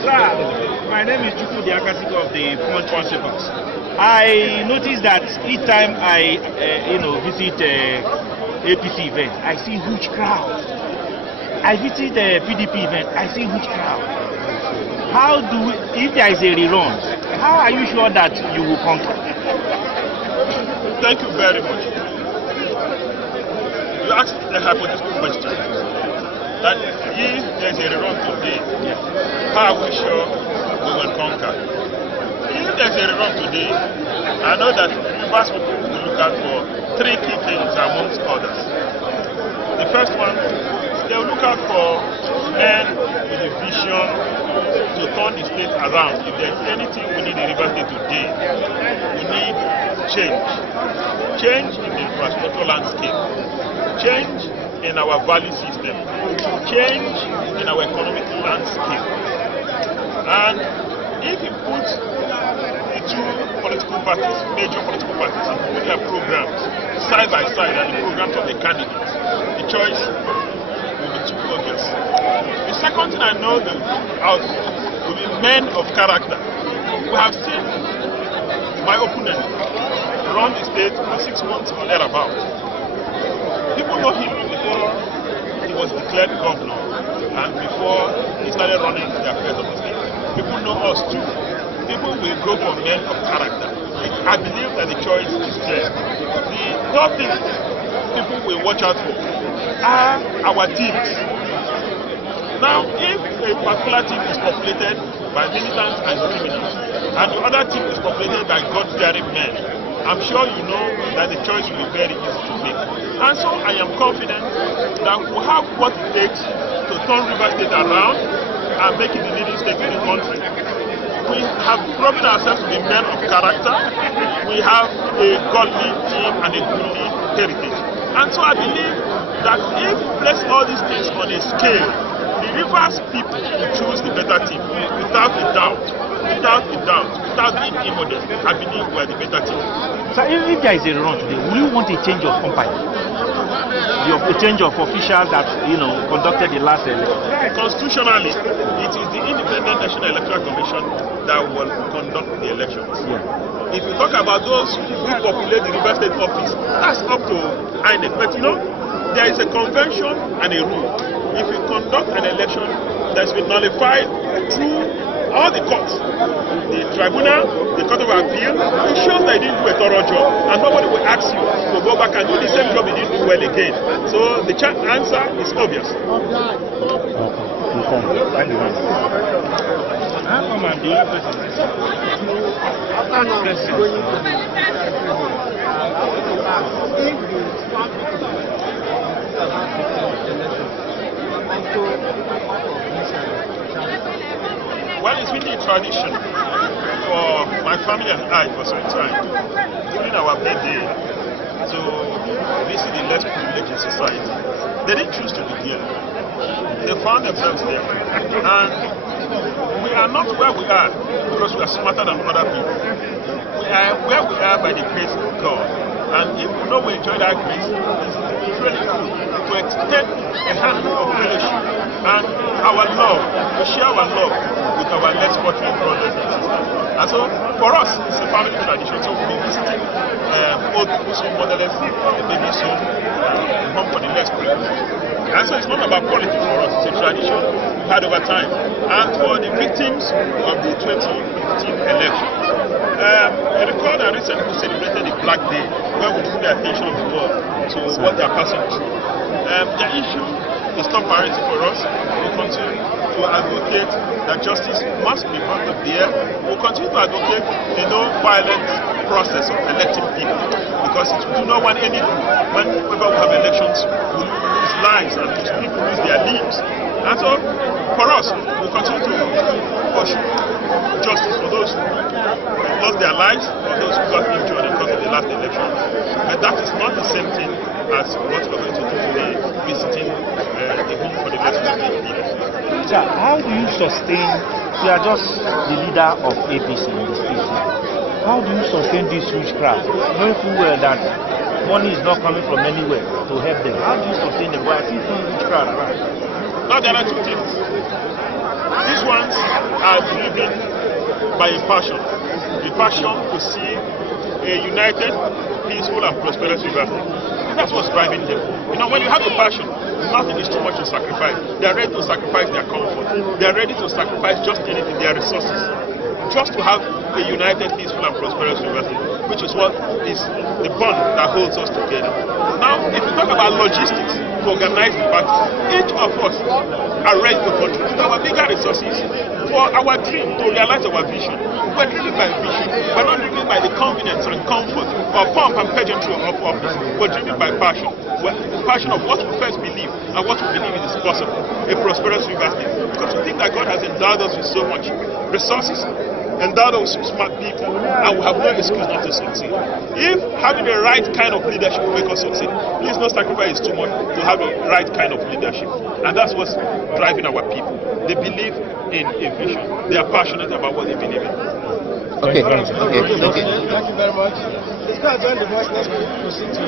Sir, my name is Dakuku of the Punch Newspapers. I noticed that each time I, visit APC event, I see huge crowd. I visit the PDP event, I see huge crowd. How do we, if there is a rerun, how are you sure that you will conquer? Thank you very much. You asked a hypothetical question that if there is a rerun today, how are we sure we will conquer? If there is a rerun today, I know that Rivers will look out for three key things amongst others. The first one, they will look out for men with a vision to turn the state around. If there is anything we need in Rivers State today, we need change. Change in the infrastructure landscape. Change in our value system. Change in our economic landscape. And if you put the two political parties, major political parties, and put their programs side by side and the programs of the candidates, the choice will be too obvious. The second thing I know will be men of character. We have seen my opponent run the state for 6 months or thereabout. People know him before he was declared governor and before he started running the affairs of the state. People know us too. People will go for men of character. I believe that the choice is there. The third thing people will watch out for are our teams. Now, if a particular team is populated by militants and criminals, and the other team is populated by God-fearing men, I'm sure you know that the choice will be very easy to make. And so I am confident that we have what it takes to turn Rivers State around and make it the leading state in the country. We have proven ourselves to be men of character. We have a godly team and a goodly heritage. And so I believe that if we place all these things on a scale, the Rivers people will choose the better team without a doubt. Without being immodest. I believe we are the better team. So if there is a run today, will you want a change of umpire? A change of officials that conducted the last election? Constitutionally, it is the Independent National Electoral Commission that will conduct the elections. Yeah. If you talk about those who populate the Rivers State office, that's up to INEC. But there is a convention and a rule. If you conduct an election that's been nullified through all the courts, the tribunal, the court of appeal, it shows that you didn't do a thorough job, and nobody will ask you to go back and do the same job you didn't do well again. So the answer is obvious. Thank you. How come I'm the only Well, it's been a tradition for my family and I for some time during our birthday to visit the less privileged in society. They didn't choose to be here. They found themselves there. And we are not where we are because we are smarter than other people. We are where we are by the grace of God. And if we know we enjoy that grace, it's really cool to extend a hand of fellowship and our love, to share our love with our less fortunate brothers and sisters. And so, for us, it's a family tradition. So we'll be visiting old people soon, motherless, the baby soon, home for the less privileged. And so it's not about politics for us, it's a tradition we've had over time. And for the victims of the 2015 election, I recall that recently we celebrated the Black Day, where we drew the attention of the world to what they are passing through. The issue is top priority for us. We'll continue to advocate that justice must be brought to bear. We'll continue to advocate a no-violent process of electing people, because we do not want any group, whenever we have elections, we lose lives and people lose their lives. And so, for us, we'll continue to pursue justice for those who lost their lives or those who got injured because of the last election. But that is not the same thing as what we're going to do today, visiting the home for the less privileged people. Sir, how do you sustain, you are just the leader of APC in the state, how do you sustain this huge crowd? Knowing full well that money is not coming from anywhere to help them. How do you sustain them? But I see some huge crowd around. Now there are two things. These ones are driven by a passion to see a united, peaceful and prosperous River State. And that's what's driving them. You know, when you have a passion, nothing is too much to sacrifice. They are ready to sacrifice their comfort. They are ready to sacrifice just anything, their resources, just to have a united, peaceful and prosperous River State, which is what is the bond that holds us together. Now, if you talk about logistics to organize the party, each of us are ready to contribute our bigger resources for our dream, to realize our vision. We're driven by vision. We're not driven by the convenience and comfort or pomp and pageantry of office. We're driven by passion. We're passion of what we first believe and what we believe is possible, a prosperous River State. Because we think that God has endowed us with so much resources, endowed us with smart people, and we have no excuse not to succeed. If having the right kind of leadership will make us succeed, please not sacrifice too much to have the right kind of leadership. And that's what's driving our people. They believe in a vision. They are passionate about what they believe in. Okay. Thank you very much. Let's go and join the voice. Let's proceed to